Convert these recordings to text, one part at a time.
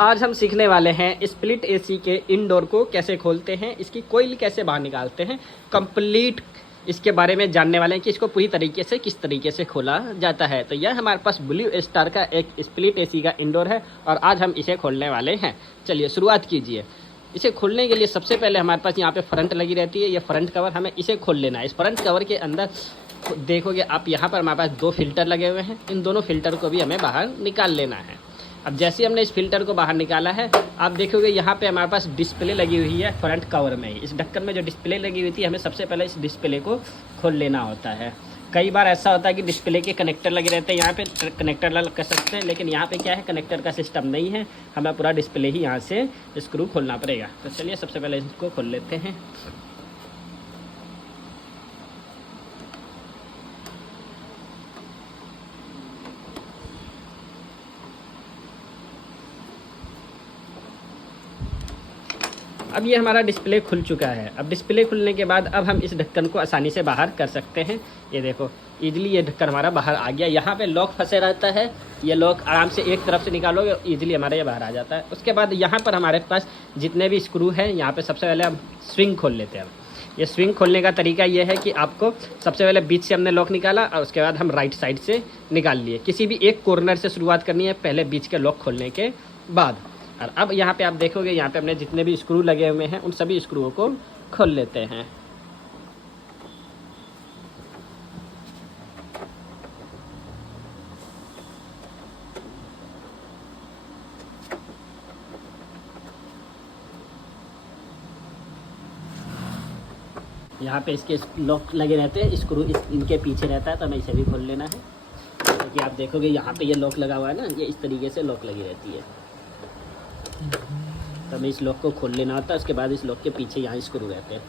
आज हम सीखने वाले हैं स्प्लिट एसी के इंडोर को कैसे खोलते हैं, इसकी कोयल कैसे बाहर निकालते हैं, कंप्लीट इसके बारे में जानने वाले हैं कि इसको पूरी तरीके से किस तरीके से खोला जाता है। तो यह हमारे पास ब्लू स्टार का एक स्प्लिट एसी का इंडोर है और आज हम इसे खोलने वाले हैं। चलिए शुरुआत कीजिए। इसे खोलने के लिए सबसे पहले हमारे पास यहाँ पे फ्रंट लगी रहती है, ये फ्रंट कवर, हमें इसे खोल लेना है। इस फ्रंट कवर के अंदर देखोगे आप यहाँ पर हमारे पास दो फिल्टर लगे हुए हैं, इन दोनों फिल्टर को भी हमें बाहर निकाल लेना है। अब जैसे हमने इस फिल्टर को बाहर निकाला है, आप देखोगे यहाँ पे हमारे पास डिस्प्ले लगी हुई है फ्रंट कवर में ही। इस ढक्कन में जो डिस्प्ले लगी हुई थी, हमें सबसे पहले इस डिस्प्ले को खोल लेना होता है। कई बार ऐसा होता है कि डिस्प्ले के कनेक्टर लगे रहते हैं, यहाँ पे कनेक्टर लग कर सकते हैं, लेकिन यहाँ पे क्या है, कनेक्टर का सिस्टम नहीं है, हमें पूरा डिस्प्ले ही यहाँ से स्क्रू खोलना पड़ेगा। तो चलिए सबसे पहले इसको खोल लेते हैं। अब ये हमारा डिस्प्ले खुल चुका है। अब डिस्प्ले खुलने के बाद अब हम इस ढक्कन को आसानी से बाहर कर सकते हैं। ये देखो इजीली ये ढक्कन हमारा बाहर आ गया। यहाँ पे लॉक फंसे रहता है, ये लॉक आराम से एक तरफ से निकालोगे इजीली हमारा ये बाहर आ जाता है। उसके बाद यहाँ पर हमारे पास जितने भी स्क्रू हैं, यहाँ पे सबसे पहले हम स्विंग खोल लेते हैं। ये स्विंग खोलने का तरीका ये है कि आपको सबसे पहले बीच से हमने लॉक निकाला और उसके बाद हम राइट साइड से निकाल लिए। किसी भी एक कॉर्नर से शुरुआत करनी है पहले बीच के लॉक खोलने के बाद। और अब यहाँ पे आप देखोगे, यहाँ पे हमने जितने भी स्क्रू लगे हुए हैं उन सभी स्क्रूओं को खोल लेते हैं। यहाँ पे इसके लॉक लगे रहते हैं, स्क्रू इनके पीछे रहता है, तो हमें इसे भी खोल लेना है। क्योंकि आप देखोगे यहाँ पे ये लॉक लगा हुआ है ना, ये इस तरीके से लॉक लगी रहती है, तो हमें इस लॉक को खोल लेना होता है। उसके बाद इस लॉक के पीछे यहाँ स्क्रू रहते हैं।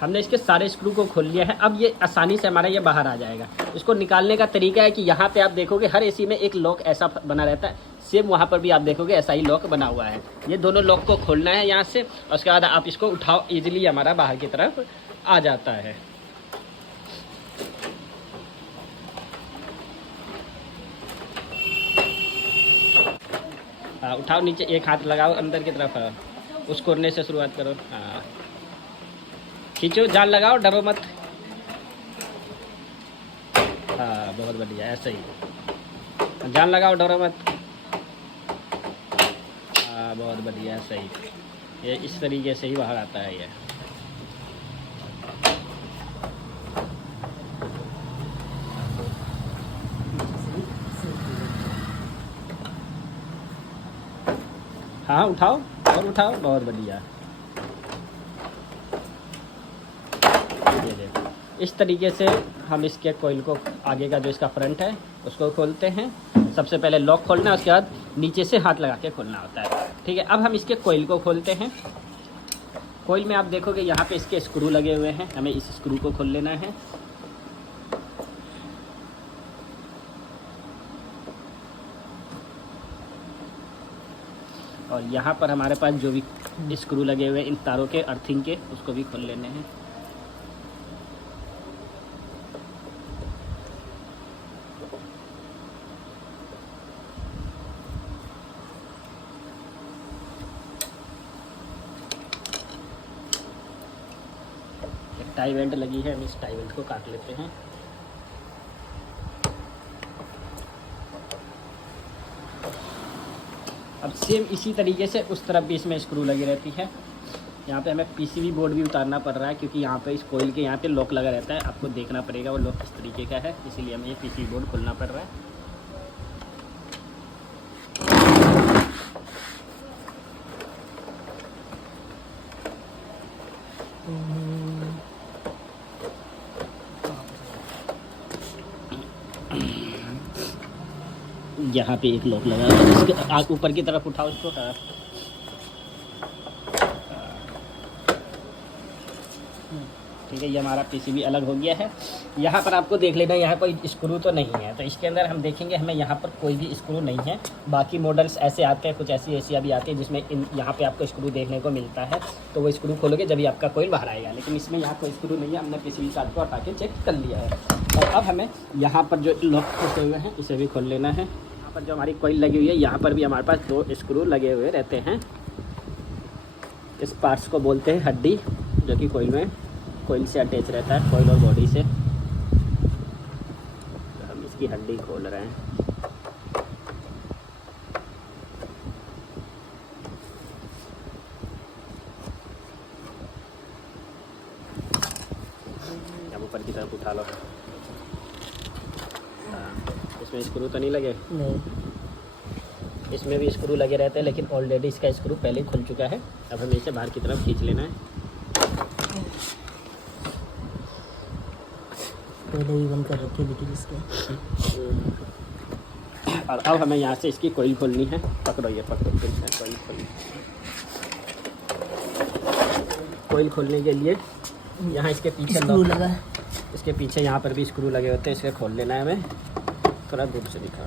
हमने इसके सारे स्क्रू को खोल लिया है। अब ये आसानी से हमारा ये बाहर आ जाएगा। इसको निकालने का तरीका है कि यहाँ पे आप देखोगे हर एसी में एक लॉक ऐसा बना रहता है, सेम वहाँ पर भी आप देखोगे ऐसा ही लॉक बना हुआ है। ये दोनों लॉक को खोलना है यहाँ से, और उसके बाद आप इसको उठाओ, ईजिली हमारा बाहर की तरफ आ जाता है। हाँ, उठाओ नीचे, एक हाथ लगाओ अंदर की तरफ, हाँ, उस कोने से शुरुआत करो। हाँ, खींचो, जान लगाओ, डरो मत। हाँ बहुत बढ़िया, ऐसे ही जान लगाओ, डरो मत। हाँ बहुत बढ़िया, ऐसे ही ये इस तरीके से ही बाहर आता है ये। हाँ उठाओ और उठाओ, बहुत बढ़िया। ये देखो इस तरीके से हम इसके कोयल को, आगे का जो इसका फ्रंट है उसको खोलते हैं। सबसे पहले लॉक खोलना है, उसके बाद नीचे से हाथ लगा के खोलना होता है। ठीक है, अब हम इसके कोयल को खोलते हैं। कोयल में आप देखोगे यहाँ पे इसके स्क्रू लगे हुए हैं, हमें इस स्क्रू को खोल लेना है। और यहाँ पर हमारे पास जो भी स्क्रू लगे हुए हैं इन तारों के, अर्थिंग के, उसको भी खोल लेने हैं। एक टाई बेल्ट लगी है, हम इस टाई बेल्ट को काट लेते हैं। अब सेम इसी तरीके से उस तरफ भी इसमें स्क्रू लगी रहती है। यहाँ पे हमें पीसीबी बोर्ड भी उतारना पड़ रहा है, क्योंकि यहाँ पे इस कोयल के यहाँ पे लॉक लगा रहता है। आपको देखना पड़ेगा वो लॉक किस तरीके का है, इसीलिए हमें ये पीसीबी बोर्ड खोलना पड़ रहा है। यहाँ पे एक लॉक लगा है, इसके आग ऊपर की तरफ उठाओ इसको। हाँ ठीक देखेंगे ये हमारा पीसीबी अलग हो गया है। यहाँ पर आपको देख लेना यहाँ कोई स्क्रू तो नहीं है, तो इसके अंदर हम देखेंगे हमें यहाँ पर कोई भी स्क्रू नहीं है। बाकी मॉडल्स ऐसे आते हैं, कुछ ऐसी एसियाँ भी आती है जिसमें यहाँ पे आपको स्क्रू देखने को मिलता है, तो वो स्क्रू खोलोगे जब आपका कोयल बाहर आएगा, लेकिन इसमें यहाँ कोई स्क्रू नहीं है। हमने पीसीबी कार्ड को हटा के चेक कर लिया है। और अब हमें यहाँ पर जो लॉक फंसे हुए हैं इसे भी खोल लेना है। यहाँ पर जो हमारी कोयल लगी हुई है यहाँ पर भी हमारे पास 2 स्क्रू लगे हुए रहते हैं। इस पार्ट्स को बोलते हैं हड्डी, जो कि कोयल से अटैच रहता है, कोयल और बॉडी से। तो हम इसकी हड्डी खोल रहे हैं। अब ऊपर की तरफ उठा लो। इसमें स्क्रू तो नहीं लगे? नहीं, इसमें भी स्क्रू लगे रहते हैं, लेकिन ऑलरेडी इसका स्क्रू पहले ही खुल चुका है। अब हमें इसे बाहर की तरफ खींच लेना है। पहले ही बंद कर रखी है इसके। और अब हमें यहाँ से इसकी कोयल खोलनी है। पकड़ो, ये पकड़ो, कोयल खोलनी। कोयल खोलने के लिए यहाँ इसके पीछे स्क्रू लगा है, इसके पीछे यहाँ पर भी स्क्रू लगे होते हैं, इसे खोल लेना है हमें। थोड़ा दूर से दिखा।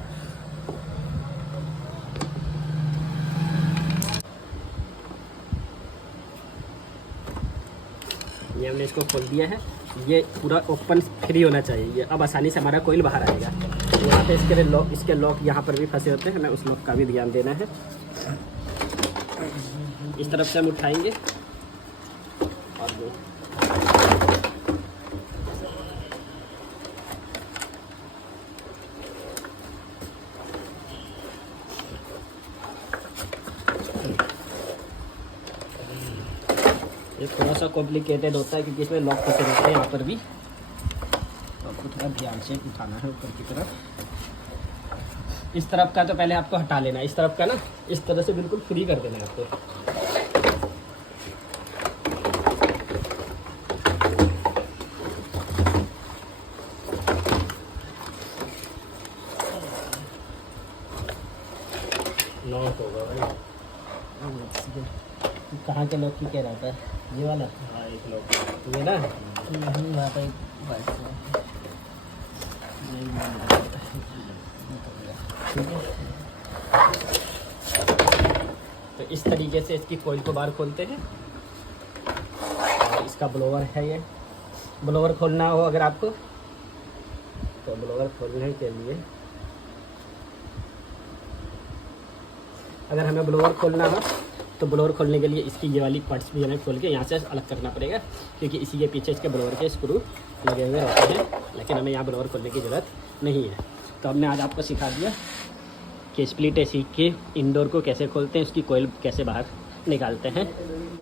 ये हमने इसको खोल दिया है। ये पूरा ओपन फ्री होना चाहिए ये। अब आसानी से हमारा कोयल बाहर आएगा। यहाँ पे इसके लॉक यहाँ पर भी फंसे होते हैं, हमें उस लॉक का भी ध्यान देना है। इस तरफ से हम उठाएंगे और ये थोड़ा सा कॉम्प्लिकेटेड होता है क्योंकि इसमें लॉक फंसे रहते हैं यहाँ पर भी, तो आपको थोड़ा ध्यान से उठाना है ऊपर की तरफ। इस तरफ का तो पहले आपको हटा लेना है, इस तरफ का ना इस तरह से बिल्कुल फ्री कर देना है आपको। लॉक होगा भाई। कहाँ के लॉक की कह रहा था? ये वाला? हाँ, एक लॉक ये ना वहाँ पर ठीक है। तो इस तरीके से इसकी कोयल को बाहर खोलते हैं। और इसका ब्लोवर है, ये ब्लोवर खोलना हो अगर आपको, तो ब्लोवर खोलने के लिए अगर हमें ब्लोवर खोलना हो तो ब्लोवर खोलने के लिए इसकी ये वाली पार्ट्स भी हमें खोल के यहाँ से अलग करना पड़ेगा, क्योंकि इसी के पीछे इसके ब्लोवर के स्क्रू लगे हुए रहते हैं। लेकिन हमें यहाँ ब्लोवर खोलने की ज़रूरत नहीं है। तो हमने आज आपको सिखा दिया कि स्प्लिट एसी के इंडोर को कैसे खोलते हैं, उसकी कोयल कैसे बाहर निकालते हैं।